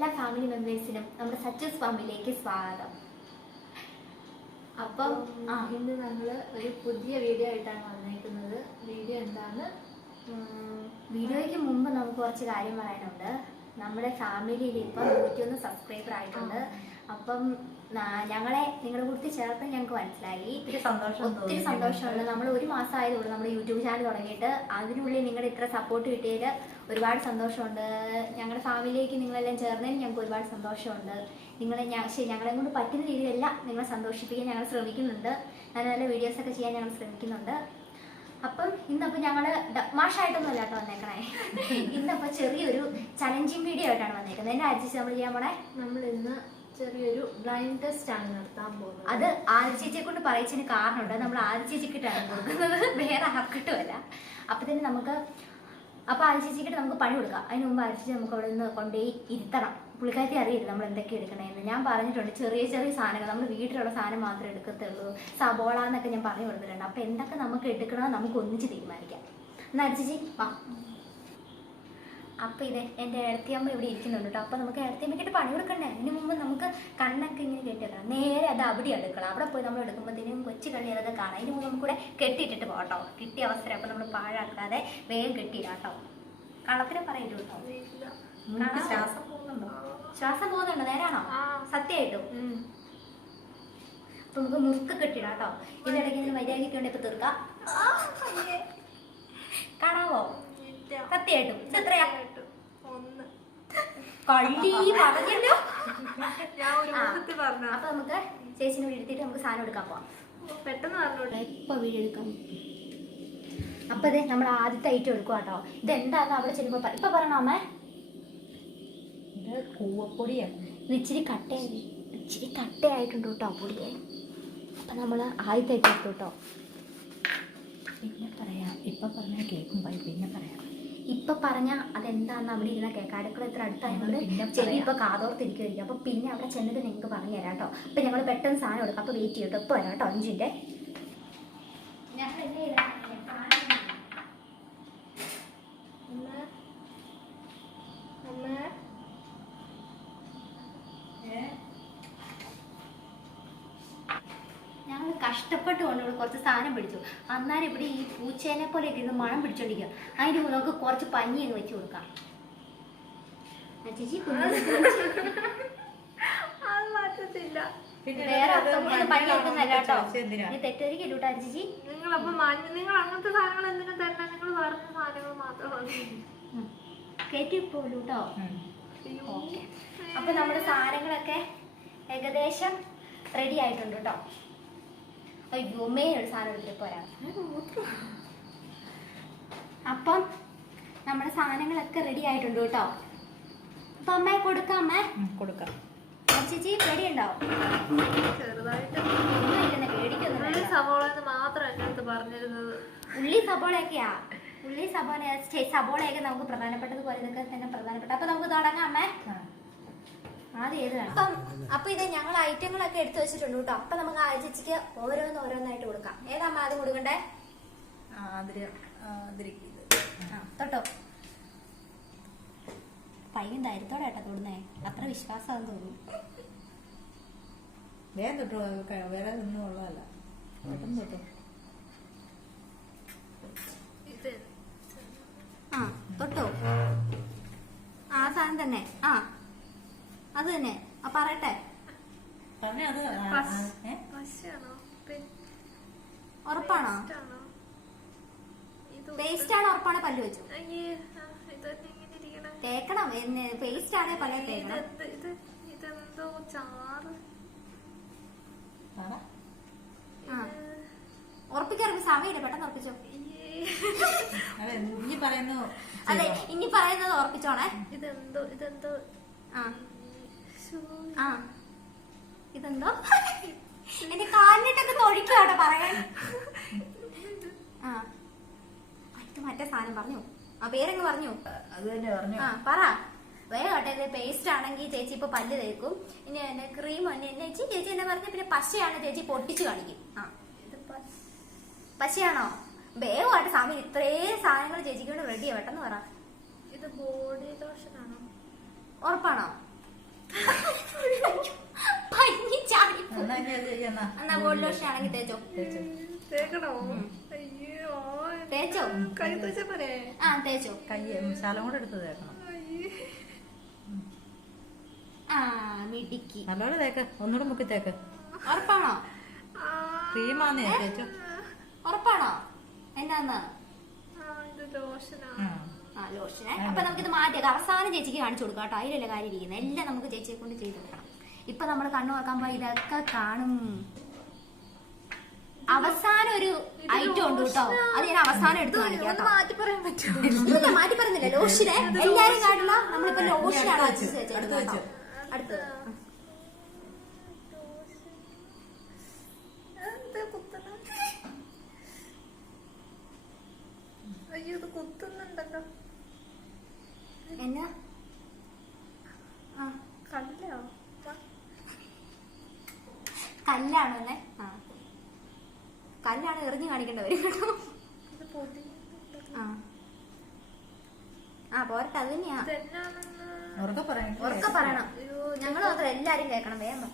എല്ലാ ഫാമിലി മെമ്പേഴ്സിനും നമ്മുടെ സച്ചൂസ് ഫാമിലിയിലേക്ക് സ്വാഗതം. അപ്പം ഇന്ന് നമ്മൾ ഒരു പുതിയ വീഡിയോ ആയിട്ടാണ് വന്നേക്കുന്നത്. വീഡിയോ എന്താണ്? വീഡിയോയ്ക്ക് മുമ്പ് നമുക്ക് കുറച്ച് കാര്യം പറയാനുണ്ട്. നമ്മുടെ ഫാമിലിയിൽ ഇപ്പം 101 സബ്സ്ക്രൈബർ ആയിട്ടുണ്ട്. അപ്പം ഞങ്ങളെ നിങ്ങളുടെ കൂട്ടി ചേർത്ത് ഞങ്ങൾക്ക് മനസ്സിലായി. ഒത്തിരി സന്തോഷമുണ്ട്. നമ്മൾ 1 മാസം ആയതുള്ളൂ നമ്മുടെ യൂട്യൂബ് ചാനൽ തുടങ്ങിയിട്ട്. അതിനുള്ളിൽ നിങ്ങളുടെ ഇത്ര സപ്പോർട്ട് കിട്ടിയതിൽ ഒരുപാട് സന്തോഷമുണ്ട്. ഞങ്ങളുടെ ഫാമിലിയിലേക്ക് നിങ്ങളെല്ലാം ചേർന്നതിന് ഞങ്ങൾക്ക് ഒരുപാട് സന്തോഷമുണ്ട്. ഞങ്ങളെ കൊണ്ട് പറ്റുന്ന രീതിയിലെല്ലാം നിങ്ങളെ സന്തോഷിപ്പിക്കാൻ ഞങ്ങൾ ശ്രമിക്കുന്നുണ്ട്. നല്ല നല്ല വീഡിയോസൊക്കെ ചെയ്യാൻ ഞങ്ങൾ ശ്രമിക്കുന്നുണ്ട്. അപ്പം ഇന്നപ്പോൾ ഞങ്ങൾ മാഷായിട്ടൊന്നും അല്ല കേട്ടോ വന്നേക്കണേ. ഇന്നപ്പോൾ ചെറിയൊരു ചലഞ്ചിങ് വീഡിയോ ആയിട്ടാണ് വന്നേക്കുന്നത്. എന്നെ അരിച്ച് നമ്മൾ ചെയ്യാൻ പോണേ. നമ്മൾ ഇന്ന് ചെറിയൊരു ബ്ലൈൻഡ് ടെസ്റ്റ് ആണ് നടത്താൻ പോകുന്നത്. അത് ആദിച്ചേച്ചിയെ കൊണ്ട് പറയിച്ചതിന് കാരണമുണ്ട്. നമ്മൾ ആദിച്ചേച്ചിക്കിട്ടാണ് കൊടുക്കുന്നത്, വേറെ ആർക്കിട്ടുമല്ല. അപ്പം തന്നെ നമുക്ക് ആദിച്ചേച്ചിക്കിട്ട് നമുക്ക് പണി കൊടുക്കാം. അതിന് മുമ്പ് ആദിച്ചേച്ചി നമുക്ക് അവിടെ നിന്ന് കൊണ്ടുപോയി ഇരുത്തണം. പുള്ളിക്കാരത്തി അറിയില്ല നമ്മൾ എന്തൊക്കെ എടുക്കണമെന്ന്. ഞാൻ പറഞ്ഞിട്ടുണ്ട് ചെറിയ ചെറിയ സാധനങ്ങൾ, നമ്മൾ വീട്ടിലുള്ള സാധനം മാത്രമേ എടുക്കത്തുള്ളൂ. സബോള എന്നൊക്കെ ഞാൻ പറഞ്ഞു കൊടുത്തിട്ടുണ്ട്. അപ്പം എന്തൊക്കെ നമുക്ക് എടുക്കണമെന്ന് നമുക്ക് ഒന്നിച്ച് തീരുമാനിക്കാം. എന്നാൽ ആദിച്ചേച്ചി വാ. അപ്പം ഇത് എൻ്റെ ഇടത്തിയമ്മ ഇവിടെ ഇരിക്കുന്നുണ്ട് കേട്ടോ. അപ്പം നമുക്ക് ഇടത്തിയമ്മയ്ക്കിട്ട് പണി കൊടുക്കണ്ടേ. അതിന് മുമ്പ് നമുക്ക് കണ്ണൊക്കെ ഇങ്ങനെ കെട്ടിയെടുക്കണം. നേരെ അത് അവിടെ എടുക്കണം. അവിടെ പോയി നമ്മൾ എടുക്കുമ്പോഴത്തേനും കൊച്ചു കണ്ണി അതൊക്കെ കാണാം. അതിന് മുമ്പ് നമുക്കിവിടെ കെട്ടിയിട്ടിട്ട് പോകട്ടോ. കിട്ടിയ അവസരം അപ്പം നമ്മൾ പാഴാക്കാതെ വേഗം കെട്ടിയിടാട്ടോ. കളത്തിനെ പറയല്ലോ കേട്ടോ. ശ്വാസം പോകുന്നുണ്ടോ? നേരാണോ? സത്യമായിട്ടും. അപ്പൊ നമുക്ക് മുറുക്ക് കെട്ടിടാം കേട്ടോ. ഇതിനിടയ്ക്ക് മര്യാദയ്ക്ക് കൊണ്ട് ഇപ്പൊ തീർക്കാം. കാണാവോ? സത്യമായിട്ടും ഇത് എത്രയാ? കള്ളി പറഞ്ഞല്ലോ. അപ്പൊ നമുക്ക് ചേച്ചിനെ വീടെടുത്തിട്ട് നമുക്ക് സാധനം എടുക്കാൻ പോവാം. പെട്ടെന്ന് പറഞ്ഞോട്ടെ. ഇപ്പൊ വീടെടുക്കാം. അപ്പൊ അതെ നമ്മൾ ആദ്യത്തെ ഐറ്റം എടുക്കുക കേട്ടോ. ഇതെന്താന്ന് അവിടെ ചെല്ലുമ്പോ ഇപ്പൊ പറയണോ അമ്മേ? ഇത് കൂവപ്പൊടിയാണ്. ഇത് ഇച്ചിരി കട്ടയായിട്ടുണ്ട് കേട്ടോ പൊടിയെ. അപ്പൊ നമ്മള് ആദ്യത്തെ ഐറ്റം എടുത്തു കേട്ടോ. പിന്നെ പറയാം. ഇപ്പൊ പറഞ്ഞാൽ കേൾക്കുമ്പോ പിന്നെ പറയാം. ഇപ്പൊ പറഞ്ഞാൽ അതെന്താന്ന് അവിടെ ഇരുന്ന കേൾക്കാം. അടുക്കള ഇത്ര അടുത്തായതുകൊണ്ട് ചെവി ഇപ്പൊ കാതോർത്തിരിക്കുമായിരിക്കും. അപ്പൊ പിന്നെ അവിടെ ചെന്നിട്ട് നിങ്ങൾക്ക് പറഞ്ഞു തരാം കേട്ടോ. അപ്പൊ ഞങ്ങൾ പെട്ടെന്ന് സാധനം എടുക്കാം. അപ്പൊ വെയിറ്റ് ചെയ്യട്ടോ. ഇപ്പൊ വരാം കേട്ടോ. 5 മിനിറ്റ്. ഞങ്ങൾ കഷ്ടപ്പെട്ട് കൊണ്ട് കുറച്ച് സാധനം പിടിച്ചു. അന്നേരം ഇവിടെ ഈ പൂച്ചേനെ പോലെയൊക്കെ ഇന്ന് മണം പിടിച്ചോണ്ടിരിക്കുക. അതിന് മുമ്പ് നമുക്ക് കുറച്ച് പഞ്ഞി അങ്ങ് വെച്ച് കൊടുക്കാം. ചേച്ചി വേറെ പഞ്ഞി വെക്കുന്നല്ല കേട്ടോ. തെറ്റരിക്ക് ഇടൂട്ടാ ചേച്ചി. നിങ്ങൾ അങ്ങനത്തെ സാധനങ്ങൾ എന്തിനും തരണം. നിങ്ങൾ പറഞ്ഞ സാധനങ്ങൾ മാത്രമാണ് കയറ്റി പോലൂ കേട്ടോ. അപ്പൊ നമ്മുടെ സാധനങ്ങളൊക്കെ ഏകദേശം റെഡി ആയിട്ടുണ്ട് കേട്ടോ. അയ്യോ മെയിൻ ഒരു സാധനം എടുത്തിട്ട് പോരാ. അപ്പം നമ്മുടെ സാധനങ്ങളൊക്കെ റെഡി ആയിട്ടുണ്ട് കേട്ടോ. അപ്പൊ അമ്മയെ കൊടുക്കാം. അമ്മേ കൊടുക്കാം. ചേച്ചി പേടിയുണ്ടോ? ചെറുതായിട്ട് പേടിക്കൊന്നും. സവോള മാത്രം എന്റെ അടുത്ത് പറഞ്ഞിരുന്നത്. ഉള്ളി സബോളയൊക്കെയാ. സബോളയൊക്കെ നമുക്ക് പ്രധാനപ്പെട്ടതുപോലെ ഇതൊക്കെ തന്നെ പ്രധാനപ്പെട്ട. അപ്പൊ നമുക്ക് തുടങ്ങാം അമ്മേ. ആദ്യം ഏത് വേണം? അപ്പൊ ഇത് ഞങ്ങൾ ഐറ്റങ്ങളൊക്കെ എടുത്തു വെച്ചിട്ടുണ്ട് കേട്ടോ. അപ്പൊ നമുക്ക് ആ ചേച്ചിക്ക് ഓരോന്നായിട്ട് കൊടുക്കാം. ഏതാ ആദ്യം കൊടുക്കണ്ടേ? തൊട്ടോ. പയ്യൻ ധൈര്യത്തോടെ ഏട്ടാ തൊടുന്നേ. അത്ര വിശ്വാസമാണെന്ന് തോന്നുന്നു. വേഗം തൊട്ടോ. വേറെ ഒന്നും ഉള്ളതല്ല. പെട്ടെന്ന് തൊട്ടോ. തൊട്ടോ. ആ സാധനം തന്നെ. അത് തന്നെ. പറയട്ടെ. ഉറപ്പാണോ? പേസ്റ്റ് ആണോ? ഉറപ്പാണോ? പല്ല് വെച്ചു തേക്കണം. പേസ്റ്റ് ആണേ പല തേക്കണം. ഉറപ്പിക്കാറ് സമയമില്ല. പെട്ടെന്ന് ഉറപ്പിച്ചോ. അതെ ഇനി പറയുന്നത് ഉറപ്പിച്ചോണേ. ഇതെന്തോ എന്റെ കാലിനിട്ടൊക്കെ തൊഴിക്കും അവിടെ പറയാൻ. മറ്റേ സാധനം പറഞ്ഞു. പേരങ്ങ് പറഞ്ഞു. അത് തന്നെ പറഞ്ഞു. പറ വേഗം കേട്ടെ. ഇത് പേസ്റ്റ് ആണെങ്കിൽ ചേച്ചി ഇപ്പൊ പല്ല് തേക്കും. ഇനി എന്നെ ക്രീം ചേച്ചി എന്നെ പറഞ്ഞ പിന്നെ പശയാണ് ചേച്ചി പൊട്ടിച്ച് കാണിക്കും. ഇത് പശയാണോ? വേഗമായിട്ട് സമയം ഇത്രയും സാധനങ്ങൾ ചേച്ചിക്ക് വേണ്ടി റെഡിയാ. പെട്ടെന്ന് പറ. ഇത് ബോഡി ലോഷൻ ആണോ? ഉറപ്പാണോ? പഞ്ഞി ചാടിപ്പോ. എന്നാ ഇനി അത് ചെയ്യാന്നാ. എന്നാ ബോഡി ലോഷൻ ആണെങ്കിൽ തേച്ചോ. തേക്കണോ? അയ്യോ തേച്ചോ? കൈ തേച്ചാ പോരെ? ആ തേച്ചോ. കൈ ശാലം കൂടെ എടുത്ത് തേക്കണം. ആ മിടിക്ക്. നല്ലോണം തേക്ക്. ഒന്നുകൂടെ മുക്കി തേക്ക്. ഉറപ്പാണോ? ക്രീമാന്നേ തേച്ചോ. ഉറപ്പാണോ? എന്നാന്ന്? ഇത് ലോഷനാ. ആ ലോഷനെ. അപ്പൊ നമുക്കിത് മാറ്റിയത് അവസാനം ചേച്ചിക്ക് കാണിച്ചു കൊടുക്കാം കേട്ടോ. അതിലല്ലേ കാര്യം ഇരിക്കുന്നത്. എല്ലാം നമുക്ക് ചേച്ചിയെ കൊണ്ട് ചെയ്ത് കൊടുക്കണം. ഇപ്പൊ നമ്മൾ കണ്ണു നോക്കാൻ പോയി ഇതൊക്കെ കാണും. അവസാനം ഒരു ഐറ്റം ഉണ്ട് കേട്ടോ. അത് ഞാൻ അവസാനം എടുത്ത് കാണിക്കാം. മാറ്റി പറയാൻ പറ്റുമോ? ഇല്ല മാറ്റി പറയുന്നില്ല. ലോഷനെ എല്ലാരും കാണില്ല. നമ്മളിപ്പോ ലോഷനാണ് അടുത്ത് വെച്ചു. അടുത്തത് അയ്യോ ഇത് കുത്തുന്നുണ്ടല്ലോ. എന്നാ കല്ലോ? കല്ലാണോ അല്ലേ? ആ കല്ലാണ് എറിഞ്ഞു കാണിക്കേണ്ട വരും കേട്ടോ. ഇത് പൊടി. ആ പോരട്ടെ. അത് തന്നെയാ. ഉറക്കെ പറയണം. ഉറക്കെ പറയണം. ഞങ്ങൾ മാത്രം എല്ലാരും കേൾക്കണം. വേഗം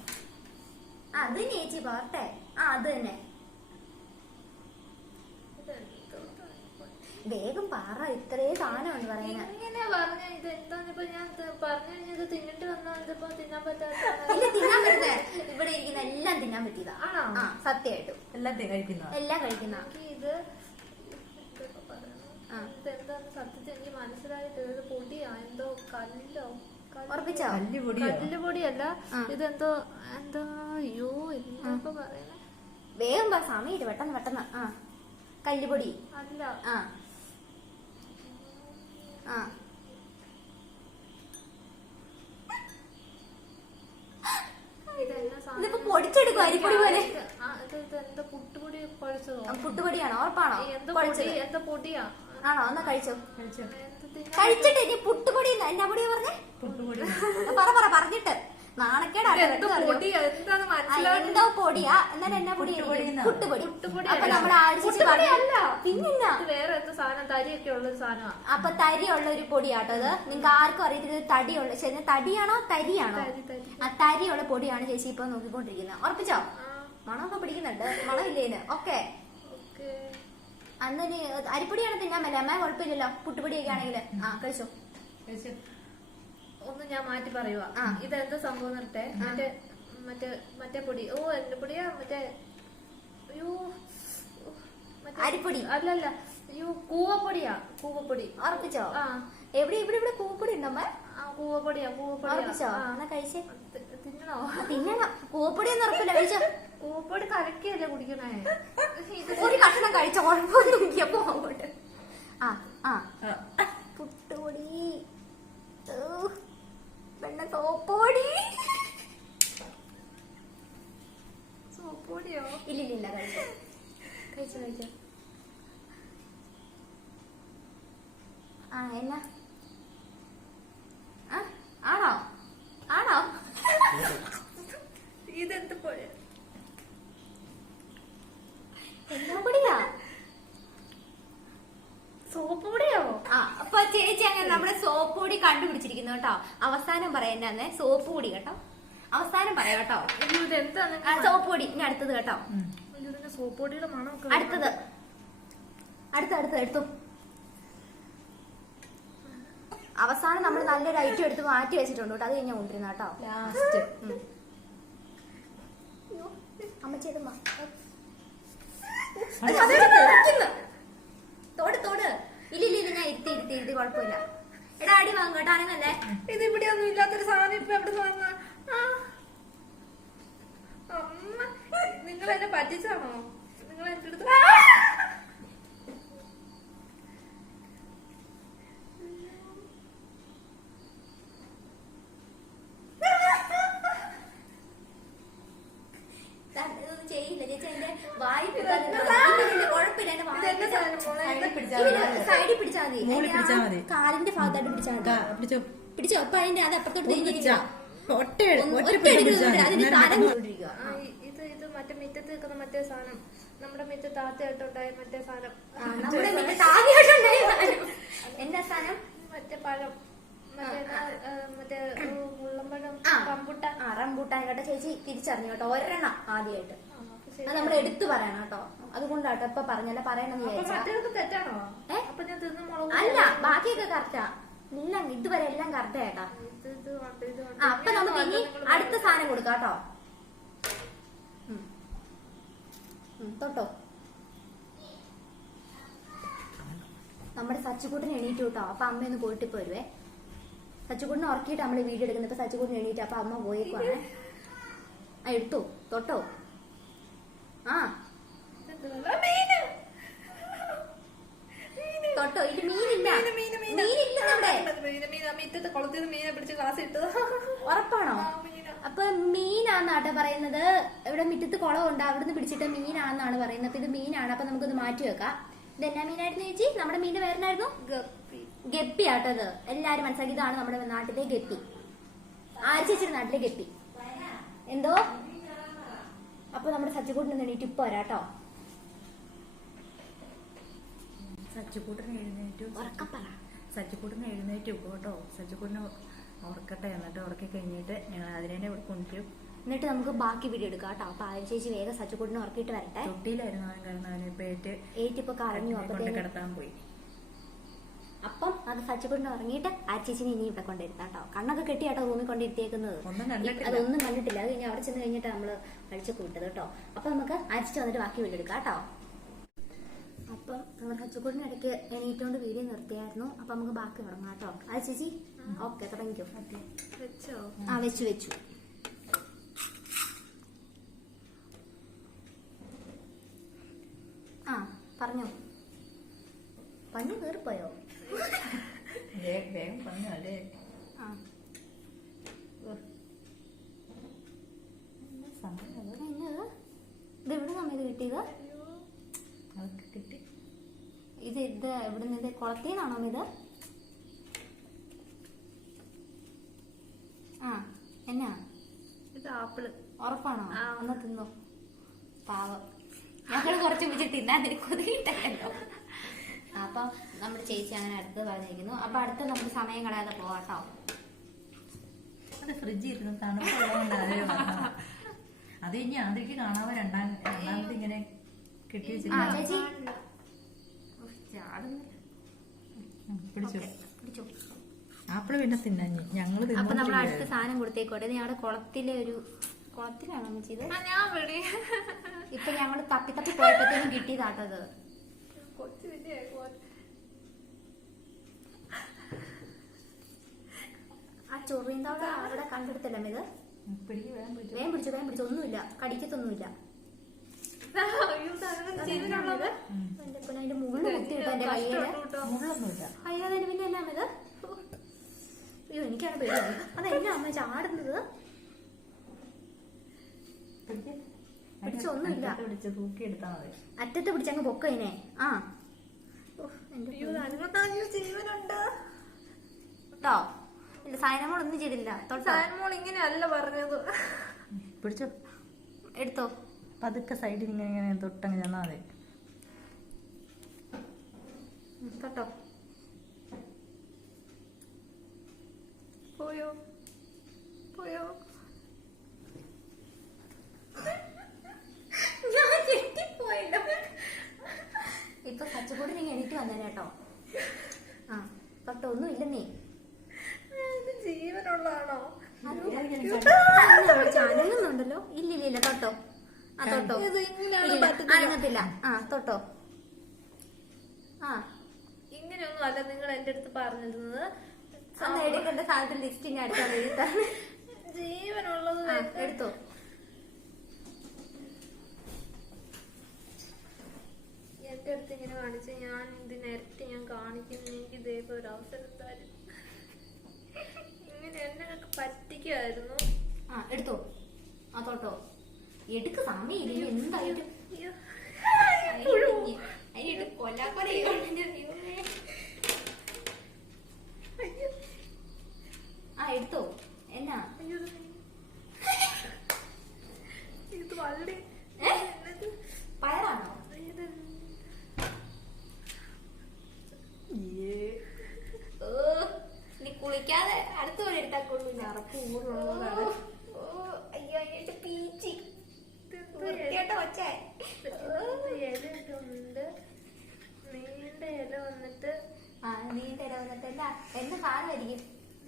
അത് ചേച്ചി പോരട്ടെ. ആ അത് തന്നെ വേഗം പറ. ഇത്രേ സാധനമുണ്ട് പറയാൻ. ഇങ്ങനെ പറഞ്ഞ ഇത് എന്താന്ന് ഇപ്പൊ ഞാൻ പറഞ്ഞു കഴിഞ്ഞത് തിന്നിട്ട് വന്നാ ഇതിപ്പോ തിന്നാൻ പറ്റാത്ത. ഇല്ല തിന്നാൻ പറ്റുന്നേ. ഇവിടെ ഇരിക്കുന്ന എല്ലാം തിന്നാൻ പറ്റിയതാ. ആണോ? ആ സത്യമായിട്ടും എല്ലാം കഴിക്കുന്ന. എല്ലാം കഴിക്കുന്ന. ഇത് ഇതെന്താന്ന് സത്യത്തിൽ എനിക്ക് മനസ്സിലായിട്ട് ഇത് പൊടിയാ. എന്തോ കല്ലോ? ഉറപ്പിച്ചോ? കല്ലുപൊടിയല്ല. ഇതെന്തോ എന്തോ. അയ്യോ എന്തൊക്കെ പറയണേ. വേഗം പറ. സമയം പെട്ടെന്ന് പെട്ടെന്ന്. ആ കല്ലുപൊടി അല്ല. ആ ആ ഇതിപ്പോ പൊടിച്ചെടുക്കും അരിപ്പൊടി പോലെ. എന്താ പുട്ടുപൊടി കുഴച്ചതോ? പുട്ടുപൊടിയാണോ? ഉറപ്പാണോ? എന്താ പൊടിയാ? ആണോ? എന്നാ കഴിച്ചോ. കഴിച്ചോ. കഴിച്ചിട്ട് ഇനി പുട്ടുപൊടി എന്നാ പൊടിയാ പറഞ്ഞേ? പുട്ടുപൊടി. പറ പറഞ്ഞിട്ട് നാണക്കേടാണ്. എന്താ പൊടിയാ? എന്താന്ന് മനസ്സിലാവും. എന്തോ പൊടിയാ. എന്നാലും എന്നാ പൊടി? പുട്ടുപൊടി. അപ്പൊ നമ്മൾ അല്ല പിന്നെന്നാ വേറെ എന്തോ സാധനം തരിയൊക്കെ ഉള്ളൊരു സാധനമാണ്. അപ്പൊ തരിയുള്ള ഒരു പൊടിയാട്ടോ ഇത്. നിങ്ങൾക്ക് ആർക്കും അറിയത്തില്ല. തടിയുള്ള ശരി തടിയാണോ തരിയാണോ? ആ തരിയുള്ള പൊടിയാണ് ചേച്ചി ഇപ്പൊ നോക്കിക്കൊണ്ടിരിക്കുന്നത്. ഉറപ്പിച്ചോ? മണമൊക്കെ പിടിക്കുന്നുണ്ട്. മണമില്ലേന്. ഓക്കെ അന്ന് അരിപ്പൊടിയാണ് തിന്നാൻ പറ്റില്ല. അമ്മ കുഴപ്പമില്ലല്ലോ. പുട്ടുപൊടിയൊക്കെ ആണെങ്കിൽ. ആ കഴിച്ചോ. ഒന്ന് ഞാൻ മാറ്റി പറയുവാ. ഇതെന്താ സംഭവം നിർത്തേ. മറ്റേ പൊടി. ഓ എന്റെ പൊടിയാ. മറ്റേ അയ്യോ അരിപ്പൊടി അല്ലല്ല. അയ്യോ കൂവപ്പൊടിയാ. കൂവപ്പൊടി. ഉറപ്പിച്ചോ? എവിടെ ഇവിടെ ഇവിടെ കൂവപ്പൊടി ഉണ്ടോ? കൂവപ്പൊടിയാ. ഉറപ്പിച്ചോ? എന്നാ കഴിച്ചേ. തിന്നണോ? തിന്നണം. കൂവപ്പൊടി ഒന്നും ഉറപ്പില്ല. കഴിച്ചോ. കൂവപ്പൊടി കലക്കിയല്ലേ കുടിക്കണേ. ഒരു കഷ്ണം കഴിച്ച കുഴപ്പമൊന്നും നോക്കിയപ്പോ അങ്ങോട്ട്. ആ പുട്ടുപൊടി. പെണ്ണ സോപ്പൊടി. സോപ്പൊടിയോ? ഇല്ലില്ല കഴിച്ചോ. കഴിച്ചോ. എന്നാ ആണോ? ആണോ? ഇതെന്ത് പൊടി? എന്നാ പൊടിയാ? സോപ്പ് പൊടിയോ? അപ്പൊ ചേച്ചി അങ്ങനെ നമ്മുടെ സോപ്പ് പൊടി കണ്ടുപിടിച്ചിരിക്കുന്നു കേട്ടോ. അവസാനം പറയാൻ തന്നെ സോപ്പ് പൊടി കേട്ടോ. അവസാനം പറയാം കേട്ടോ. ഇതെന്താണ്? സോപ്പ് പൊടി. ഇനി അടുത്തത് കേട്ടോ. സോപ്പ് പൊടിയുടെ മണം. അടുത്തത് എടുത്തു. അവസാനം നമ്മൾ നല്ലൊരു ഐറ്റം എടുത്ത് മാറ്റി വെച്ചിട്ടുണ്ട് കേട്ടോ. അത് കഴിഞ്ഞാൽ കൊണ്ടിരുന്ന കേട്ടോ. ലാസ്റ്റ് അമ്മച്ചേത് തോട് ഇല്ല ഞാൻ ഇരുത്തി കുഴപ്പമില്ല. എടാ അടി വാങ്ങും കേട്ടോ. അനങ്ങല്ലേ. ഇത് ഇവിടെ ഒന്നും ഇല്ലാത്തൊരു സാധനം ഇപ്പൊ എവിടെ വാങ്ങാ? അമ്മ നിങ്ങൾ എന്നെ പറ്റിച്ചാണോ? നിങ്ങൾ എന്റെ അടുത്ത് ചെയ്യില്ല ചേച്ചി. അതിന്റെ വായി സൈഡിൽ പിടിച്ചാൽ മതി. കാലിന്റെ ഭാഗത്തായിട്ട് പിടിച്ചാൽ മതി. പിടിച്ചോ. അപ്പൊ അതിന്റെ അത് അപ്പുറത്തോട്ട് തിരിഞ്ഞിരിക്കുക. ഇത് മറ്റേ മിറ്റത്ത് നിൽക്കുന്ന മറ്റേ സാധനം. നമ്മുടെ മിറ്റത്ത് ആദ്യമായിട്ടുണ്ടായ മറ്റേ സാധനം. എന്നാ സാധനം? മറ്റേ പഴം. മറ്റേ മുള്ളമ്പഴം ആ. റംബുട്ടാൻ. റംബൂട്ടാൻ കേട്ടോ ചേച്ചി തിരിച്ചറിഞ്ഞു കേട്ടോ. ഒരെണ്ണം ആദ്യമായിട്ട് അത് നമ്മൾ എടുത്തു പറയണം കേട്ടോ. അതുകൊണ്ടാട്ടോ ഇപ്പൊ പറഞ്ഞല്ല പറയണമെന്ന് അപ്പൊ വിചാരിച്ചാ. മറ്റേതൊക്കെ തെറ്റാണോ? ഏ? അപ്പൊ ഞാൻ തിന്ന മുളക് അല്ല ബാക്കിയൊക്കെ കറക്റ്റാ. എല്ലാം ഇതുവരെ എല്ലാം കറക്റ്റാ കേട്ടാ. ഇത് കണ്ട് ഇത് കണ്ട്. അപ്പൊ നമുക്ക് ഇനി അടുത്ത സാധനം കൊടുക്കാം കേട്ടോ. തൊട്ടോ. നമ്മുടെ സച്ചുകൂട്ടിന് എണീറ്റ് കേട്ടോ. അപ്പൊ അമ്മയൊന്ന് പോയിട്ട് ഇപ്പൊ വരുവേ. സച്ചുകൂട്ടിനെ ഉറക്കിയിട്ട് നമ്മള് വീഡിയോ എടുക്കുന്നത്. ഇപ്പൊ സച്ചുകൂട്ടിന് എണീറ്റ്. അപ്പൊ അമ്മ പോയേക്കുവാണ്. എടുത്തോ തൊട്ടോ. ആ മീന്. തൊട്ടോ. ഇത് മീനില്ല. മീനില്ല നമ്മുടെ. മിറ്റത്ത് കുളത്തിൽ മീനെ പിടിച്ച് ക്ലാസ് ഇട്ടത്. ഉറപ്പാണോ? അപ്പൊ മീനാന്നാട്ടെ പറയുന്നത്. ഇവിടെ മുറ്റത്ത് കുളമുണ്ട്, അവിടുന്ന് പിടിച്ചിട്ട് മീനാണെന്നാണ് പറയുന്നത്. അപ്പൊ ഇത് മീനാണ്. അപ്പൊ നമുക്കൊന്ന് മാറ്റി വെക്കാം. ഇതെന്നാ മീനായിരുന്നു ചേച്ചി? നമ്മുടെ മീനിന്റെ പേരെന്നായിരുന്നു? ഗപ്പി. ഗപ്പി ആട്ടത്. എല്ലാരും മനസ്സിലാക്കി ഇതാണ് നമ്മുടെ നാട്ടിലെ ഗപ്പി. ചേച്ചിയുടെ നാട്ടിലെ ഗപ്പി. എന്തോ? അപ്പൊ നമ്മുടെ സച്ചുകൂട്ടിന് എണീറ്റ് ഇപ്പൊ വരാട്ടോ. സച്ചുകൂട്ടിന് എഴുന്നേറ്റു. ഉറക്കപ്പറ. സച്ചുകൂട്ടിന് എഴുന്നേറ്റ് കേട്ടോ. സച്ചുകൂട്ടിന് ഉറക്കട്ടെ. എന്നിട്ട് ഉറക്കി കഴിഞ്ഞിട്ട് ഞങ്ങൾ അതിനെ ഇവിടെ കൊണ്ടുവരും. എന്നിട്ട് നമുക്ക് ബാക്കി വീഡിയോ എടുക്കാം കേട്ടോ. അപ്പൊ ചേച്ചി വേഗം സച്ചുകൂട്ടിനെ ഉറക്കിയിട്ട് വരട്ടെ. തൊട്ടിയിലായിരുന്നു അവൻ കാരണം അവനിപ്പോ ഏറ്റിപ്പൊ കറങ്ങി കൊണ്ട് കിടത്താൻ പോയി. അപ്പം അത് സച്ചുകൂട്ടിനെ ഉറങ്ങിയിട്ട് ചേച്ചിനെ ഇനി ഇവിടെ കൊണ്ടിരുത്താം കേട്ടോ. കണ്ണൊക്കെ കെട്ടിയാട്ടോ റൂമിൽ കൊണ്ടിരുത്തിയേക്കുന്നത്. ഒന്നും കണ്ടിട്ടില്ല. അതൊന്നും കണ്ടിട്ടില്ല. അത് കഴിഞ്ഞ് അവിടെ ചെന്ന് കഴിഞ്ഞിട്ട് നമ്മള് കഴിച്ചൊക്കെ വിട്ടത് കേട്ടോ. അപ്പൊ നമുക്ക് അരിച്ചിട്ട് വന്നിട്ട് ബാക്കി വീഡിയോ എടുക്കാം കേട്ടോ. അപ്പം നമ്മുടെ സച്ചുകൂട്ടിന് ഇടയ്ക്ക് എണീറ്റോണ്ട് വീഡിയോ നിർത്തിയായിരുന്നു. അപ്പൊ നമുക്ക് ബാക്കി തുടങ്ങാം കേട്ടോ. ചേച്ചി ഓക്കെ തുടങ്ങിക്കോ. വെച്ചോ? വെച്ചു. പറഞ്ഞോ. പഞ്ഞു കയറിപ്പോയോ? വേഗം പറഞ്ഞു അല്ലേ. ഇത് എവിടെ സമയത്ത് കിട്ടിയത്? അതൊക്കെ കിട്ടി. ഇത് എവിടുന്ന്? ഇത് കുളത്തിന്നാണോ ഇത്? എന്നാ ഇത് ആപ്പിള്. ഉറപ്പാണോ? ഒന്ന് തിന്നോ. പാവം. ഞങ്ങള് കുറച്ച് പിടിച്ച് തിന്നാൻ കൊതിയിട്ടല്ലോ. അപ്പൊ നമ്മുടെ ചേച്ചി അങ്ങനെ അടുത്ത് പറഞ്ഞിരിക്കുന്നു. അപ്പൊ അടുത്ത് നമുക്ക് സമയം കളയാതെ പോവാട്ടോ. അത് ഫ്രിഡ്ജിൽ ഇരുന്ന് തണുപ്പുള്ളതുകൊണ്ട് അത് കഴിഞ്ഞ് ആദ്യക്ക് കാണാതെ രണ്ടാമത്തെ ഇങ്ങനെ കെട്ടി വെച്ചിട്ട് ചേച്ചി പിടിച്ചു. പിടിച്ചോ. ആപ്പിള് പിന്നെ തിന്നാഞ്ഞ് ഞങ്ങള് അപ്പൊ നമ്മൾ അടുത്ത സാധനം കൊടുത്തേക്കോട്ടെ. ഞങ്ങളുടെ കുളത്തിലെ കുളത്തിലാണോ അമ്മച്ചി ഇത്? ഞാൻ വിളി. ഇപ്പൊ ഞങ്ങള് തപ്പി പോയപ്പോഴത്തേനും കിട്ടിയതാട്ടത്. കൊച്ചു വിജയ ചൊറിയന്തവിടെ അവിടെ കണ്ടെടുത്തല്ലേ ഇത്? വേഗം പിടിച്ചു. ഒന്നുമില്ല, കടിക്കത്തൊന്നുമില്ല. എന്റെ പിന്നെ അതിന്റെ മുകളിൽ കുത്തിയിട്ടോ എന്റെ കയ്യില്. അയ്യാതെ പിന്നെ എന്നാ ഇത്? അയ്യോ എനിക്കാണ് പേടിയാണ്. അതെന്നാ അമ്മ ചാടുന്നത്? പിടിച്ചൊന്നുമില്ല. അറ്റത്ത് പിടിച്ചങ്ങ് പൊക്കതിനെ. ജീവനുണ്ട് കേട്ടോ. ഇല്ല സൈനമോളൊന്നും ചെയ്തില്ല. സാൻമോൾ ഇങ്ങനെയല്ല പറഞ്ഞത്. പിടിച്ചോ. എടുത്തോ. പതുക്കെ സൈഡിൽ ഇങ്ങനെ തൊട്ടങ്ങ് ചെന്നാ മതി. തൊട്ടോ. പോയോ? ഇപ്പൊ സച്ചുകൂടി നീ എണീറ്റ് വന്നേ കേട്ടോ. തൊട്ടോ. ഒന്നും ഇല്ലെന്നേ. ജീവനുള്ളതാണോ? അനങ്ങുന്നുണ്ടല്ലോ. ഇല്ല തൊട്ടോ. തൊട്ടോ. അനങ്ങത്തില്ല. തൊട്ടോ. ഇങ്ങനെയൊന്നും അല്ല നിങ്ങൾ എന്റെ അടുത്ത് പറഞ്ഞിരുന്നത്. എടുക്കേണ്ട സാധനത്തിന്റെ ലിസ്റ്റിന് അടുത്താണ് എഴുത്താണ്. ജീവനുള്ളത് എടുത്തോ. എന്റെ അടുത്ത് ഇങ്ങനെ കാണിച്ച് ഞാൻ ഇതിനിരട്ടി ഞാൻ കാണിക്കുന്നു. എനിക്ക് ഇതേപോലെ ഒരു അവസരം തരും. ഇങ്ങനെ എന്നെ പറ്റിക്കായിരുന്നു. എടുത്തോ. തൊട്ടോ. എടുക്ക്. സമയമില്ല എന്തായിട്ടും. എടുത്തോ. എന്നാ ഇത് വള്ളി പയറാണോ? നീ ഒഴിക്കാതെ അടുത്ത പോലെ എടുത്താൽ കൊള്ളില്ല. കറുപ്പ് ഊറുള്ളതാണ്. ഓ അയ്യോ എന്റെ പീച്ചി വൃത്തിയായിട്ട് ഒച്ചേ. ഇലയൊക്കെ ഉണ്ട്, നീണ്ട ഇല വന്നിട്ട് ആ നീണ്ട ഇല വന്നിട്ട് എന്റെ സാധനമായിരിക്കും.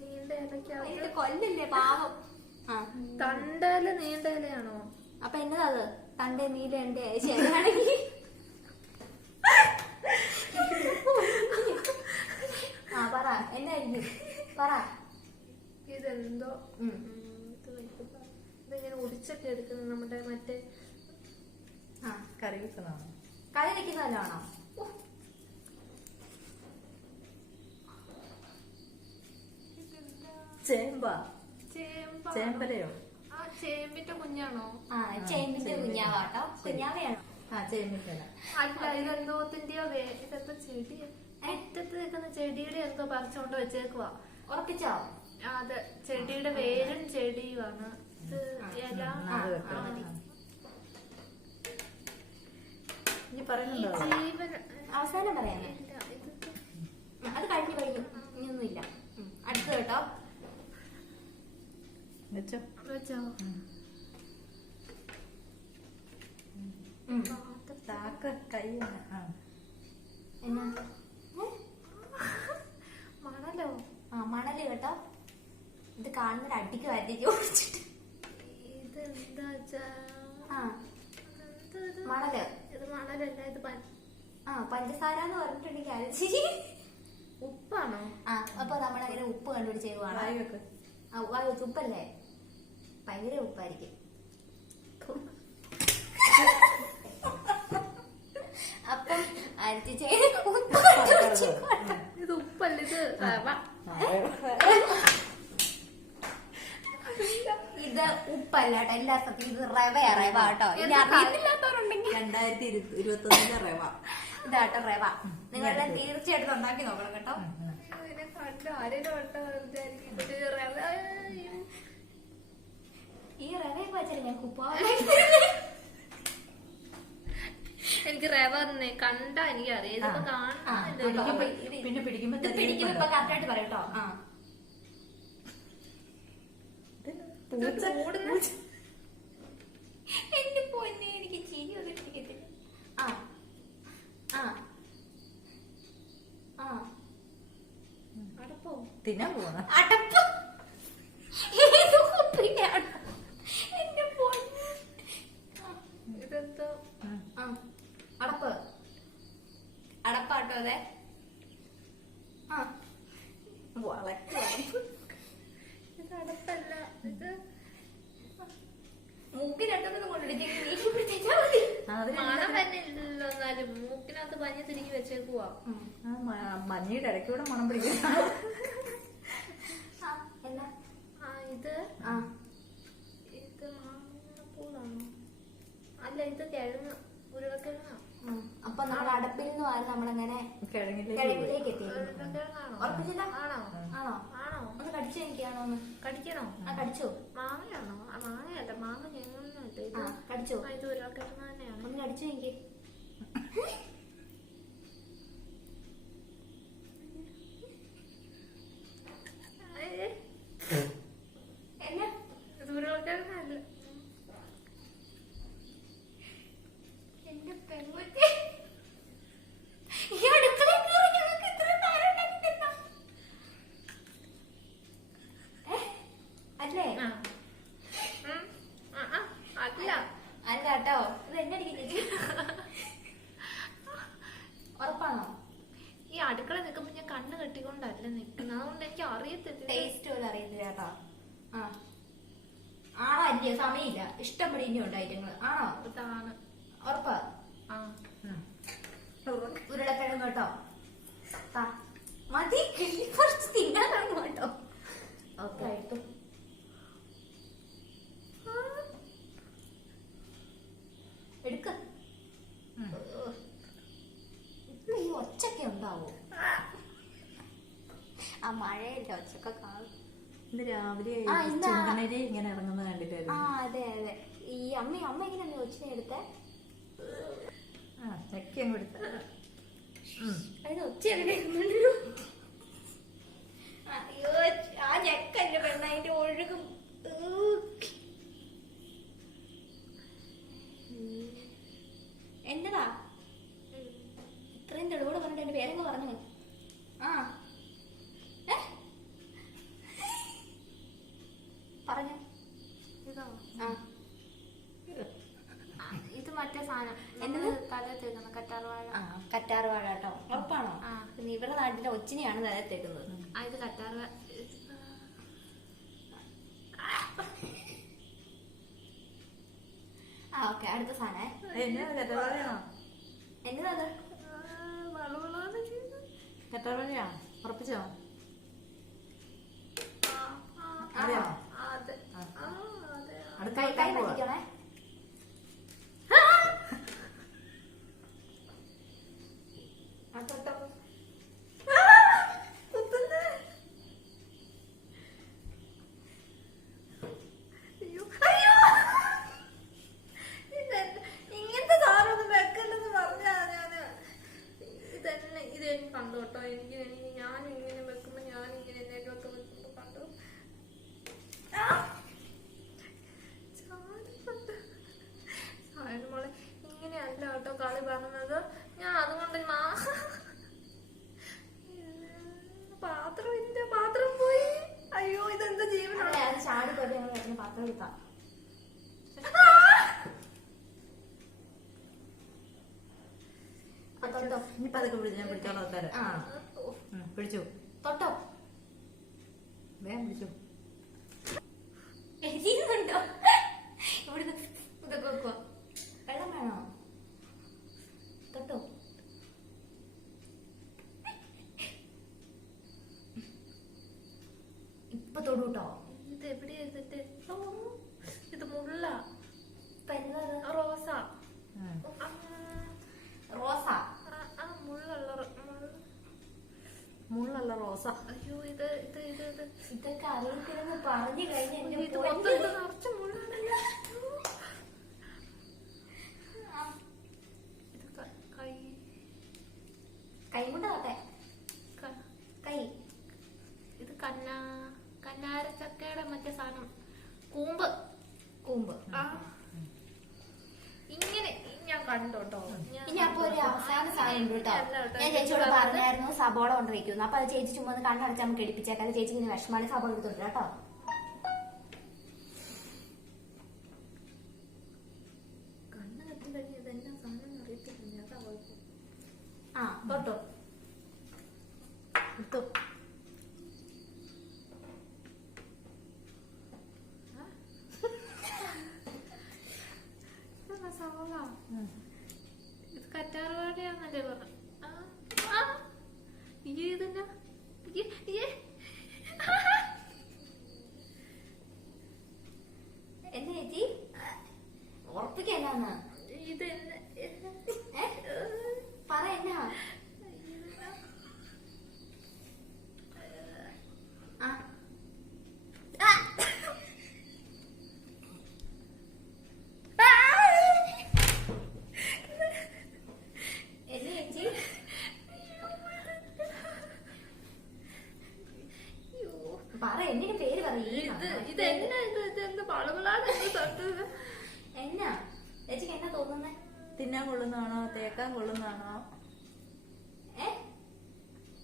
നീണ്ട ഇലയ്ക്കകത്ത് അതിന്റെ കൊല്ലല്ലേ പാവം. ആ തണ്ടയില് നീണ്ട ഇലയാണോ? അപ്പൊ എന്നതാ അത്? തന്റെ നീല എന്റെ ശരിയാണെങ്കിൽ ആ പറ എന്നായിരിക്കും പറ. ഇതെന്തോ ഇതിങ്ങനെ ഒടിച്ചൊക്കെ എടുക്കുന്നത് നമ്മുടെ മറ്റേ ആ കറി വെക്കുന്നതാണോ? കറി വെക്കുന്നതല്ലാണോ? ചേമ്പാ? ചേമ്പ്? ചേമ്പലയോ? ആ ചേമ്പിന്റെ കുഞ്ഞാണോ? ആ ചേമ്പിന്റെ കുഞ്ഞാവാട്ടോ. കുഞ്ഞാവയാണോ? ആ ചേമ്പിന്റെ ഇല. അല്ല, ഇതെന്തോത്തിന്റെയോ ഇതെന്തോ ചെടി, മുറ്റത്ത് നിൽക്കുന്ന ചെടിയുടെ എന്തോ പറിച്ചോണ്ട് വെച്ചേക്കുവാ. ഉറപ്പിച്ചോ? അത് ചെടിയുടെ വേരും ചെടിയുമാണ്. ഇത് ഇല. അത് വെക്കണം. മതി. ഇനി ഈ പറയുന്നുണ്ടോ? ജീവൻ അവസാനം പറയാമോ? ഇല്ല, ഇത് അത് കഴിഞ്ഞു ഇനിയൊന്നുമില്ല. അടുത്ത് കേട്ടോ. വെച്ചോ. വെച്ചോ. താക്ക് കൈ ആ എന്നാ മണലോ? ആ മണല് കേട്ടോ. ഇത് കാണുന്നൊരു അടിക്ക് വരത്തേക്ക് ഓടിച്ചിട്ട്. ഇതെന്താ ആ മണല്. ഇത് മണലല്ല, ഇത് ആ പഞ്ചസാര എന്ന് പറഞ്ഞിട്ടുണ്ടെങ്കിൽ അരച്ചി ഉപ്പാണോ? ആ അപ്പൊ നമ്മളങ്ങനെ ഉപ്പ് കണ്ടുപിടിച്ചേക്കുവാണ്. വായി വെക്ക്. ഉപ്പല്ലേ? ഭയങ്കര ഉപ്പായിരിക്കും. അപ്പം അരച്ച് ഇത് ഉപ്പല്ല, ഇത് റവ. ഇത് ഉപ്പല്ല കേട്ടോ. എല്ലാ സത്യം ഇത് റവയാ. റവ കേട്ടോ. ഇനി അറിയത്തില്ലാത്തവരുണ്ടെങ്കിൽ 2021 റവ. ഇതാട്ടോ റവ. നിങ്ങളെല്ലാം തീർച്ചയായിട്ടും ഉണ്ടാക്കി നോക്കണം കേട്ടോ. ഇതിനെ കണ്ടോ ആരെങ്കിലും കണ്ടോ വിചാരിക്കും ഇത് റവ. ഈ റവയൊക്കെ വെച്ചാൽ ഞാൻ കുപ്പാ എനിക്ക് റവ കണ്ടാ എനിക്ക് അറിയാം. ഇതിപ്പോ പിന്നെ പിടിക്കുമ്പോ ഇത് പിടിക്കുമ്പോ ഇപ്പൊ കറക്റ്റായിട്ട് പറയും കേട്ടോ. ആ എന്റെ പൊന്നെ എനിക്ക് ചിരി വന്നിട്ടിരിക്കത്തില്ല. ആ ആ ആ അടപ്പോ? തിന്നാൻ പോവാ. അടപ്പ്. ഏത് കുപ്പിയാണ്? എന്റെ പൊന്നെ. ഇതെന്തോ ആ അടപ്പ്. അടപ്പാട്ടോ അതെ. ആ വളയ്ക്കുവാണ്. ഇത് അടപ്പല്ല, ഇത് മൂക്കിനട്ടൊന്നും കൊണ്ടിടിച്ചേക്ക് മതി. മണം വന്നില്ലല്ലോ. എന്നാലും മൂക്കിനകത്ത് പഞ്ഞി തിരികെ വെച്ചേക്കുവാ. മഞ്ഞയുടെ ഇടയ്ക്കൂടെ മണം പിടിക്കുന്ന എന്നാ ഇത് ആ ഇത് മാങ്ങപ്പൂളാണോ? അല്ല, ഇത് കിഴങ്ങ്, ഉരുളക്കിഴങ്ങാ. അപ്പൊ നമ്മൾ അടപ്പിൽ നിന്ന് മാറി നമ്മളങ്ങനെ കിഴങ്ങിലേക്ക് കിഴങ്ങിലേക്ക് എത്തിയിരുന്നു. ഉരുളക്കിഴങ്ങാണോ? ഉറപ്പിച്ചില്ല? ആണോ? ആണോ? ആണോ? ഒന്ന് കടിച്ചു എനിക്കാണോ? ഒന്ന് കടിക്കണോ? ആ കടിച്ചോ? മാങ്ങയാണോ? മാങ്ങയല്ല, മാങ്ങ ഞങ്ങളിലുണ്ട്. ഇത് ആ കടിച്ചോ? ഇത് ഉരുളക്കിഴങ്ങ് തന്നെയാണ്. ഒന്ന് കടിച്ചു എനിക്ക്. എന്നാ ഇത് ഉരുളക്കിഴങ്ങല്ല. എന്റെ പെൺകുട്ടി ഈ അടുക്കളയിൽ കയറി ഞങ്ങൾക്ക് ഇത്രയും നേരം ഉണ്ടാക്കിത്തന്നോ? അല്ലേ? ആ. അല്ല, അല്ല കേട്ടോ. ഇത് എന്നെ അടിക്കില്ല. ഉറപ്പാണോ? ഈ അടുക്കള നിൽക്കുമ്പോ ഞാൻ കണ്ണ് കെട്ടിക്കൊണ്ടല്ല നിക്കുന്നത്, അതുകൊണ്ട് എനിക്ക് അറിയത്തില്ല. ടേസ്റ്റ് പോലും അറിയില്ല കേട്ടോ. ആ ആണോ? അല്ലയോ? സമയമില്ല. ഇഷ്ടംപോലെ ഇനി ഉണ്ട് ഐറ്റങ്ങൾ. ആണോ? ഇതാണ്. ഉറപ്പാ? ആ ഉരുളക്കിഴങ്ങ് കേട്ടോ. മതി, കുറച്ച് തിന്നാനാണ് കേട്ടോ. ഓക്കെ ആയിട്ടു. എടുക്ക. ഇപ്പൊ ഈ ഒച്ചൊക്കെ ഉണ്ടാവോ? ആ മഴയല്ലേ ഒച്ചൊക്കെ കാണും. ഇന്ന് രാവിലെ ആ, ഇന്ന് ചുണ്ടനരി ഇങ്ങനെ ഇറങ്ങുന്നത് ആ കണ്ടില്ലായിരുന്നു. അതെ അതെ. ഈ അമ്മ ഇങ്ങനെ ഒച്ചിനെ എടുത്തേ. ആ ചക്കി അങ്ങ് എടുത്ത. അതിന് ഒച്ചയൊക്കെ കേൾക്കുന്നുണ്ടല്ലോ. അയ്യോ കണ്ടിട്ട് ഒച്ചിനെയാണ് തലത്തേക്കുന്നത്. ആ ഇത് കറ്റാർവാഴ. ഓക്കെ, അടുത്ത സാധനം എന്നാ കറ്റാർവാഴയാണോ? എന്നതാ? വളവളാന്ന് ചെയ്യുന്നത്. കറ്റാർവാഴയാണോ? ഉറപ്പിച്ചോ? ആ, അറിയോ? അതെ. ആ. ആ, അതെ. അടുത്ത കൈ വെക്കാൻ പോവാ. പറ്റിക്കണേ. അടുത്ത കുത്തുന്നേ. അയ്യോ, അയ്യോ. ഇങ്ങനത്തെ സാധനമൊന്നും വെക്കല്ലെന്ന് പറഞ്ഞാ ഞാന്. ഇതെന്നെ ഇത് എനിക്ക് കണ്ടു കേട്ടോ. എനിക്ക് ഞാനും ഇങ്ങനെ വെക്കുമ്പോ ഞാനിങ്ങനെ എന്തെങ്കിലുമൊക്കെ വെക്കുമ്പോ കണ്ടു. മോളെ ഇങ്ങനെയല്ല കേട്ടോ കളി പറഞ്ഞത്. ഞാൻ അതുകൊണ്ട് പാത്രം പോയി. അയ്യോ ഇതെന്താ ജീവനാണ്. അത് ചാടിപ്പോയി ഞങ്ങൾ വെക്കുന്ന പാത്രം എടുക്കാം. തൊട്ടോ ഇനിയിപ്പോ അതൊക്കെ പിടിച്ച് ഞാൻ പിടിച്ചോളാം തരാം. ആ പിടിച്ചു. തൊട്ടോ. വേഗം പിടിച്ചു. എരിയുന്നുണ്ടോ? ഇവിടുന്ന് ഇതൊക്കെ വെക്കുവാ. വെള്ളം വേണോ? തൊട്ടോ. ഇപ്പൊ തൊടൂട്ടോ. ഇത് എവിടെയാ ഇതിന്റെ? ഓ, ഇത് മുള്ള. ഇപ്പൊ എന്താ അത്? റോസ. ഉം. റോസ. മുള്ളുള്ള റോസ. അയ്യോ ഇത് ഇത് ഇത് ഇത് ഇതൊക്കെ അറിയത്തില്ലെന്ന് പറഞ്ഞു കഴിഞ്ഞ എന്റെ ഇത് പൊന്നേ. മൊത്തം ഇത് നിറച്ച് മുള്ളാണല്ലോ. ഇത് കൈ കൈമുട്ട തൊട്ടെ. കൈ ഇത് കന്നാരച്ചക്കയുടെ മറ്റേ സാധനം കൂമ്പ്. കൂമ്പ്. ആ ഇങ്ങനെ ഞാൻ കണ്ടോട്ടോ. ഇനി അപ്പൊ ഒരു അവസാന സാധനം ഉണ്ട് കേട്ടോ. ഞാൻ ചേച്ചിയോട് പറഞ്ഞായിരുന്നു സബോള കൊണ്ട് വെക്കുന്നു. അപ്പൊ അത് ചേച്ചി ചുമ്മാ ഒന്ന് കണ്ണടച്ച് നമുക്ക് എടുപ്പിച്ചേക്കാം. അത് ചേച്ചിക്ക് ഇനി വിഷമാണ്. സബോള എടുത്തോണ്ട് കേട്ടോ. കണ്ണ് കെട്ടി കഴിഞ്ഞ ഇതെന്നാ സാധനം അറിയത്തില്ല. അതാ കുഴപ്പം. ആ തൊട്ടോ. എടുത്തു. ഇതെന്നാ സവാള? ഉം. ഇത് കറ്റാർവാഴയാന്നല്ലേ പറഞ്ഞു. ഇതെന്നാ എന്താ ചേച്ചി ഉറപ്പിക്കല്ലാന്ന് ഇത് പറ. എന്നാ? ആ എന്നാ ചേച്ചി? പറ. എന്തിന്റെ പേര് പറ. ഇതെന്താ വളകളാണ് തട്ടത്? എന്നാ ചേച്ചിക്ക് എന്നാ തോന്നുന്നേ? തിന്നാൻ കൊള്ളുന്നതാണോ തേക്കാൻ കൊള്ളുന്നതാണോ?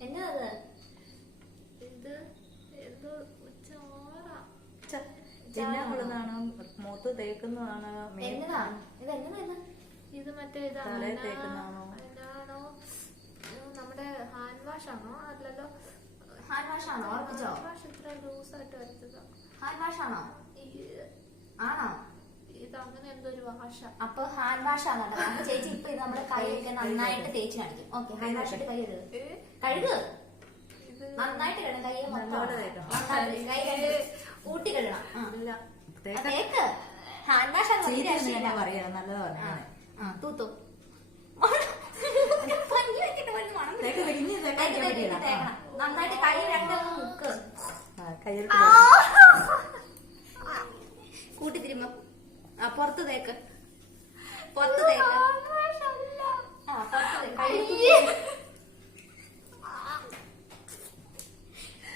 എന്നാ അത്? ഇത് എന്തോ ചോറ. തിന്നാൻ കൊള്ളുന്നതാണോ മുഖത്ത് തേക്കുന്നതാണോ എന്നതാ ഇത്? എന്നതാ? ഇത് മറ്റേ തലയിൽ തേക്കുന്നതാണോ? എന്നാണോ? നമ്മുടെ ഹാൻഡ് വാഷ് ആണോ? അല്ലല്ലോ. ഹാൻഡ് വാഷ് ആണോ? ഉറപ്പിച്ചോ? ഹാൻഡ് വാഷ് ഇത്ര ലൂസായിട്ട് വരച്ചതാ. ഹാൻഡ് വാഷ് ആണോ? ആണോ? ഇത് അങ്ങനെ എന്തോ ഒരു വാഷ. അപ്പൊ ഹാൻഡ് വാഷ് ആണോ? അപ്പൊ ചേച്ചി ഇപ്പൊ ഇത് നമ്മുടെ കൈയൊക്കെ നന്നായിട്ട് തേച്ച് കാണിക്കും. ഓക്കെ, ഹാൻഡ് വാഷ് ഇട്ട് കൈ കഴുകുക. ഇത് നന്നായിട്ട് കഴുകണം. കൈ നല്ലോണം തേക്കണം. കൈ ഊട്ടി കഴുകണം. ഇല്ല തേക്ക്. ഹാൻഡ് വാഷ് ആണ് വലിയ രക്ഷയില്ല. പറയാ നല്ലതാ പറഞ്ഞേ. തൂത്തു തേക്ക് വിരിഞ്ഞ് തേക്കാൻ പറ്റിയതാ. തേക്കണം. നന്നായിട്ട് കൈ രണ്ടും മുക്ക് കയ്യെടുത്ത് കൂട്ടി തിരുമ്പോ. പുറത്ത് തേക്ക്. പുറത്ത് തേക്ക്.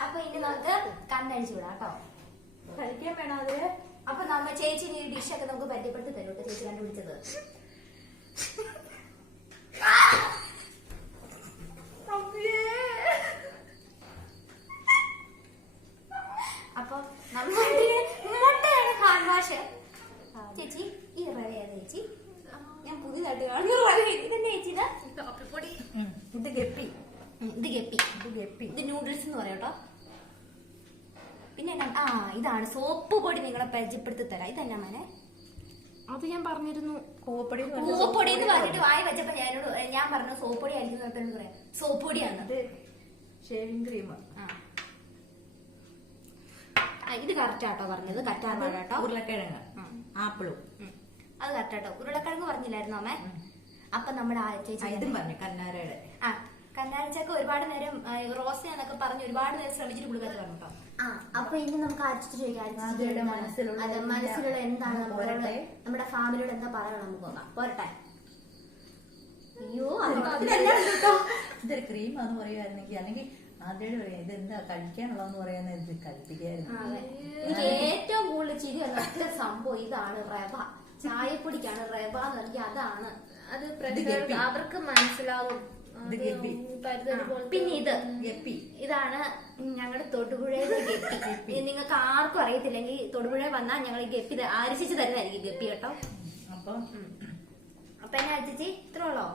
അപ്പൊ ഇനി നമുക്ക് കണ്ണടിച്ചു വിടാം കേട്ടോ. കഴിക്കാൻ വേണം അതില്. അപ്പൊ നമ്മ ചേച്ചി ഈ ഡിഷൊക്കെ നമുക്ക് പരിചയപ്പെടുത്തി തരും കേട്ടോ. ചേച്ചി കണ്ടുപിടിച്ചത്. അപ്പൊ മുട്ടയാണ് ഹാൻഡ് വാഷ്. ചേച്ചി ഈ റവ ചേച്ചി ഞാൻ പുതിയതായിട്ട് കാണുന്ന റവ. ഇതെന്നെ ചേച്ചി? കാപ്പിപ്പൊടി. ഇത് ഗപ്പി. ഇത് ഗപ്പി. ഇത് കേട്ടോ. പിന്നെ ഇതാണ് സോപ്പ് പൊടി, നിങ്ങളെ പരിചയപ്പെടുത്തി തരാം. ഇതന്നെ മോനെ, അത് ഞാൻ പറഞ്ഞിരുന്നു. പൂപ്പൊടി സോപ്പ് പൊടി എന്ന് പറഞ്ഞിട്ട് വായി വെച്ചപ്പോ ഞാൻ പറഞ്ഞു സോപ്പ് പൊടി ആയിരിക്കും പറയാം. സോപ്പ് പൊടിയാണ്. Shaving cream. ഇത് കറക്റ്റാട്ടോ പറഞ്ഞത്, കറ്റാട്ടോ. ഉരുളക്കിഴങ്ങ്, ആപ്പിളും. അത് കറക്റ്റാട്ടോ. ഉരുളക്കിഴങ്ങ് പറഞ്ഞില്ലായിരുന്നു അമ്മേ. അപ്പൊ നമ്മുടെ ചേച്ചി ഇതും പറഞ്ഞു കന്നാരയുടെ. കന്നാരച്ചൊക്കെ ഒരുപാട് നേരം റോസ എന്നൊക്കെ പറഞ്ഞ് ഒരുപാട് നേരം ശ്രമിച്ചിട്ട് കൊടുക്കാതെ പറഞ്ഞു കേട്ടോ. അപ്പൊ ഇനി നമുക്ക് അരച്ചിട്ട് ചോദിക്കാം മനസ്സിലുള്ള എന്താണ് നമ്മുടെ ഫാമിലിയോട് എന്താ പറയണം നമുക്ക് നോക്കാം. പോരട്ടെ. അയ്യോ ഇതൊരു ക്രീമാന്ന് പറയുമായിരുന്നെങ്കിൽ, അല്ലെങ്കിൽ ആദ്യമായിട്ട് പറയാം ഇതെന്താ കഴിക്കാനുള്ളതെന്ന് പറയാന്ന് ഇത് കഴിപ്പിക്കായിരുന്നു. എനിക്ക് ഏറ്റവും കൂടുതൽ ചിരി ഒറ്റ സംഭവം ഇതാണ്. റവ, ചായപ്പൊടിക്കാണ് റവ എന്ന് പറഞ്ഞാൽ അതാണ്. അത് അവർക്ക് മനസ്സിലാവും. പിന്നെ ഇത് ഗപ്പി, ഇതാണ് ഞങ്ങളുടെ തൊടുപുഴയിലെ ഗപ്പി. നിങ്ങൾക്ക് ആർക്കും അറിയത്തില്ലെങ്കിൽ തൊടുപുഴ വന്നാൽ ഞങ്ങൾ ഈ ഗപ്പി അരിച്ചു തരുന്നതായിരിക്കും ഗപ്പി കേട്ടോ. അപ്പൊ എന്നെ അരിച്ചി ഇത്ര ഉള്ളോ?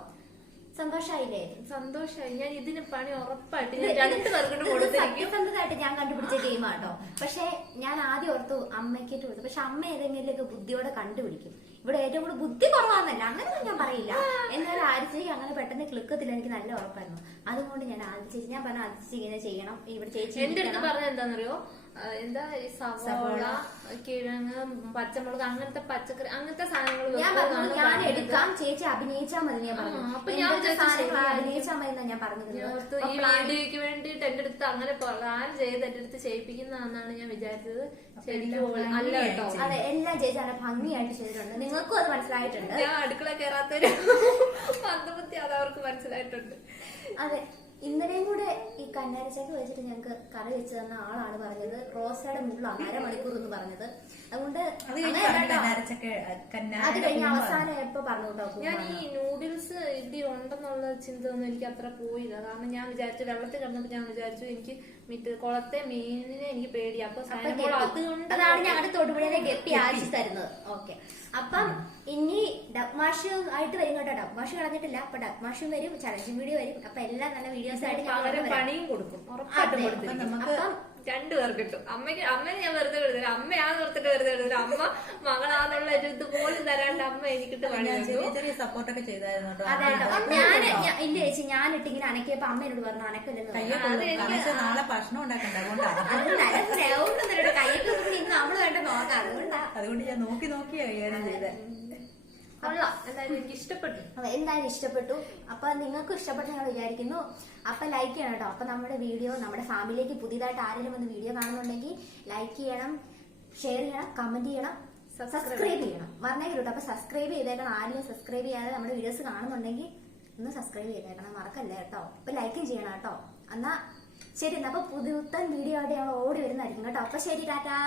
സന്തോഷായില്ലേ? സന്തോഷായി. ഞാൻ ഇതിന് പണി ഉറപ്പായിട്ട് 2 പേർക്കിട്ട് കൊടുത്തിരിക്കും. സത്യസന്ധമായിട്ട് ഞാൻ കണ്ടുപിടിച്ച ഗെയിമാട്ടോ. പക്ഷെ ഞാൻ ആദ്യം ഓർത്തു അമ്മയ്ക്കിട്ട് കൊടുത്തു. പക്ഷെ അമ്മ ഏതെങ്കിലുമൊക്കെ ബുദ്ധിയോടെ കണ്ടുപിടിക്കും. ഇവിടെ ഏറ്റവും കൂടുതൽ ബുദ്ധി കുറവാന്നല്ല, അങ്ങനെയൊന്നും ഞാൻ പറയില്ല. എന്നാലും ആദിച്ചേക്ക് അങ്ങനെ പെട്ടെന്ന് ക്ലിക്കത്തില്ല, എനിക്ക് നല്ല ഉറപ്പായിരുന്നു. അതുകൊണ്ട് ഞാൻ ആദിച്ചേച്ചി ഞാൻ പറഞ്ഞ ആദിച്ചേച്ചി ഇങ്ങനെ ചെയ്യണം. ഇവിടെ ചേച്ചി എന്റെ അടുത്ത് പറഞ്ഞ എന്താണെന്നറിയോ, എന്താ ഈ സവോള, കിഴങ്ങ്, പച്ചമുളക്, അങ്ങനത്തെ പച്ചക്കറി, അങ്ങനത്തെ സാധനങ്ങൾ ഞാൻ പറഞ്ഞു ഞാൻ എടുക്കാം, ചേച്ചി അഭിനയിച്ചാൽ മതി. ഞാൻ പറഞ്ഞു അഭിനയിച്ചാൽ മതി എന്നാ ഞാൻ പറഞ്ഞത്. ഈ വീഡിയോക്ക് വേണ്ടിട്ട് എന്റെ അടുത്ത് അങ്ങനെ പ്ലാൻ ചെയ്ത് എന്റെ അടുത്ത് ചെയ്യിപ്പിക്കുന്നതാണെന്നാണ് ഞാൻ വിചാരിച്ചത്. ശരിക്കും അല്ല കേട്ടോ. അതെ, എല്ലാം ചേച്ചി നല്ല ഭംഗിയായിട്ട് ചെയ്തിട്ടുണ്ട്. നിങ്ങൾക്കും അത് മനസ്സിലായിട്ടുണ്ട്. ഞാൻ അടുക്കള കയറാത്തൊരു മന്ദബുദ്ധി അത് അവർക്ക് മനസ്സിലായിട്ടുണ്ട്. അതെ, ഇന്നലെയും കൂടെ ഈ കന്നാരച്ചക്ക് വെച്ചിട്ട് ഞങ്ങൾക്ക് കറി വെച്ച് തന്ന ആളാണ് പറഞ്ഞത് റോസയുടെ മുള്ളാണ് 1/2 മണിക്കൂർ എന്ന് പറഞ്ഞത്. അതുകൊണ്ട് അത് കഴിഞ്ഞ് അവസാനം എപ്പോ പറഞ്ഞു കേട്ടോ. ഞാൻ ഈ നൂഡിൽസ് ഇടി ഉണ്ടെന്നുള്ള ചിന്ത ഒന്നും എനിക്ക് അത്ര പോയില്ല. കാരണം ഞാൻ വിചാരിച്ചു വെള്ളത്തിൽ കിടന്നപ്പോ ഞാൻ വിചാരിച്ചു എനിക്ക് കുളത്തെ മീനിനെ എനിക്ക് പേടി. അപ്പൊ അതാണ് ഞങ്ങളുടെ തൊടുപുഴയിലെ ഗപ്പി ആഴ്ച തരുന്നത്. ഓക്കെ, അപ്പം ഇനി ഡബ്മാഷ് ആയിട്ട് വരും കേട്ടോ. ഡബ്മാഷ് കളഞ്ഞിട്ടില്ല, അപ്പൊ ഡബ്മാഷും വരും, ചലഞ്ചിങ് വീഡിയോ വരും. അപ്പൊ എല്ലാം നല്ല വീഡിയോസ് ആയിട്ട് പണിയും കൊടുക്കും, ഉറപ്പായിട്ടും കൊടുത്തിരിക്കും. അപ്പം 2 പേർക്ക് കിട്ടും. അമ്മയെ ഞാൻ വെറുതെ വിടുന്നില്ല, അമ്മയാന്ന് ഓർത്തിട്ട് വെറുതെ വിടുന്നില്ല. അമ്മ മകളാന്നുള്ള ഒരു ഇത് പോലും തരാണ്ട് അമ്മ എനിക്കിട്ട് പണി ചെറിയ സപ്പോർട്ടൊക്കെ ചെയ്തായിരുന്നു. അതെ ഞാൻ ഇല്ല ചേച്ചി, ഞാനിട്ടിങ്ങനെ അനക്കിയപ്പോ അമ്മ എന്നോട് പറഞ്ഞു അനക്കല്ലെന്ന്. നാളെ ഭക്ഷണം ഉണ്ടാക്കണ്ട, അത് നല്ല സ്നേഹമുണ്ടെന്നോട് കയ്യൊക്കെ ഇന്ന് നമ്മള് വേണ്ട നോക്കാം. അതുകൊണ്ട് ഞാൻ നോക്കി കൈകാര്യം ചെയ്തേ. എന്തായാലും എനിക്ക് ഇഷ്ടപ്പെട്ടു. അതെ, എന്തായാലും ഇഷ്ടപ്പെട്ടു. അപ്പൊ നിങ്ങൾക്കും ഇഷ്ടപ്പെട്ടു ഞങ്ങൾ വിചാരിക്കുന്നു. അപ്പൊ ലൈക്ക് ചെയ്യണം കേട്ടോ. അപ്പൊ നമ്മുടെ വീഡിയോ നമ്മുടെ ഫാമിലിയിലേക്ക് പുതിയതായിട്ട് ആരെങ്കിലും വന്ന് വീഡിയോ കാണുന്നുണ്ടെങ്കിൽ ലൈക്ക് ചെയ്യണം, ഷെയർ ചെയ്യണം, കമന്റ് ചെയ്യണം, സബ്സ്ക്രൈബ് ചെയ്യണം. പറഞ്ഞേക്കും കേട്ടോ. അപ്പൊ സബ്സ്ക്രൈബ് ചെയ്തേക്കണം. ആരെങ്കിലും സബ്സ്ക്രൈബ് ചെയ്യാതെ നമ്മുടെ വീഡിയോസ് കാണുന്നുണ്ടെങ്കിൽ ഒന്ന് സബ്സ്ക്രൈബ് ചെയ്തേക്കണം, മറക്കല്ലേ കേട്ടോ. അപ്പൊ ലൈക്കും ചെയ്യണം കേട്ടോ. എന്നാ ശരി, എന്നാ അപ്പൊ പുതുത്തൻ വീഡിയോ ആയിട്ട് ഞങ്ങൾ ഓടി വരുന്നതായിരിക്കും കേട്ടോ. അപ്പൊ ശരി, ടാറ്റാ.